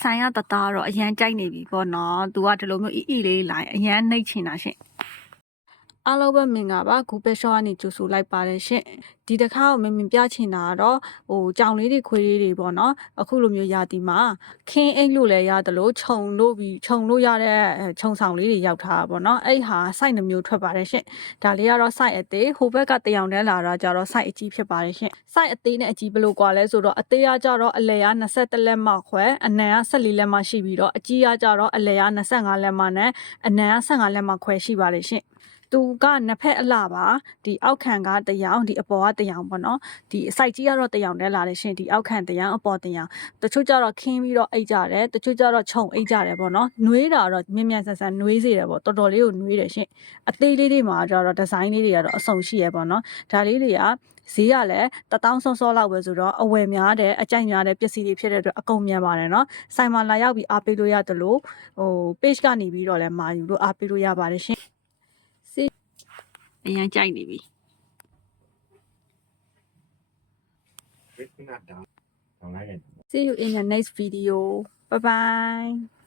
ဆိုင်ရတသားတော့အရန်ကြိုက်နေပြီပေါ့နော်သူကဒီလိုမျိုးအီလေးလိုက်အရန်နှိတ်ချင်တာရှင်အားလုံးပဲမင်္ဂလာပါဂူပဲရှော့ကနေကြိုဆိုလိုက်ပါတယ်ရှင်ဒီတစ်ခါကိုမင်းပြချင်တာကတော့ကြောင်လေးတွေခွေးလေးတွေပေါ့နော်အခုလိုမျိုးရာသီမှာခင်းအိတ်လို့လည်းရတယ်လို့ခြုံလို့ရတဲ့ခြုံဆောင်လေးတွေရောက်ထားတာပေါ့နော်အဲ့ဟာစိုက်နှမျိုးထွက်ပါတယ်ရှင်ဒါလေးကတော့စိုက်အသေးဟိုဘက်ကတယောင်တန်းလာတော့ကျတော့စိုက်အကြီးဖြစ်ပါတယ်ရှင်စိုက်အသေးနဲ့အကြီးဘယ်လိုကွာလဲဆိုတော့အသေးကကျတော့အလယ်က21လက်မှခွဲအနံက14လက်မှရှိပြီးတော့အကြီးကကျတော့အလယ်က25လက်မှနဲ့အနံက15လက်မှခွဲရှိပါတယ်ရှင်သူကနှစ်ဖက်အလှပါဒီအောက်ခံကတရောင်ဒီအပေါ်ကတရောင်ပေါ့နော်ဒီအစိုက်ကြီးကတော့တရောင်တည်းလာတယ်ရှင်ဒီအောက်ခံတရောင်အပေါ်တရောင်တချို့ကျတော့ခင်းပြီးတော့အိတ်ကြတယ်တချို့ကျတော့ခြုံအိတ်ကြတယ်ပေါ့နော်နှွေးတာတော့မြင်မြန်ဆန်ဆန်နှွေးစေတယ်ပေါ့တော်တော်လေးကိုနှွေးတယ်ရှင်အသေးလေးတွေမှာကျတော့ဒီဇိုင်းလေးတွေကတော့အစုံရှိရပေါ့နော်ဒါလေးတွေကဈေးကလည်း1000စောလောက်ပဲဆိုတော့အဝယ်များတဲ့အကြိုက်များတဲ့ပစ္စည်းတွေဖြစ်တဲ့အတွက်အကုန်မြန်ပါတယ်နော်ဆိုင်မှာလာရောက်ပြီးအားပေးလို့ရတယ်လို့page ကနေပြီးတော့လည်းမာယူလို့အားပေးလို့ရပါတယ်ရှင်အရင်ကြိုက်နေပြီ See you in the next video. Bye bye.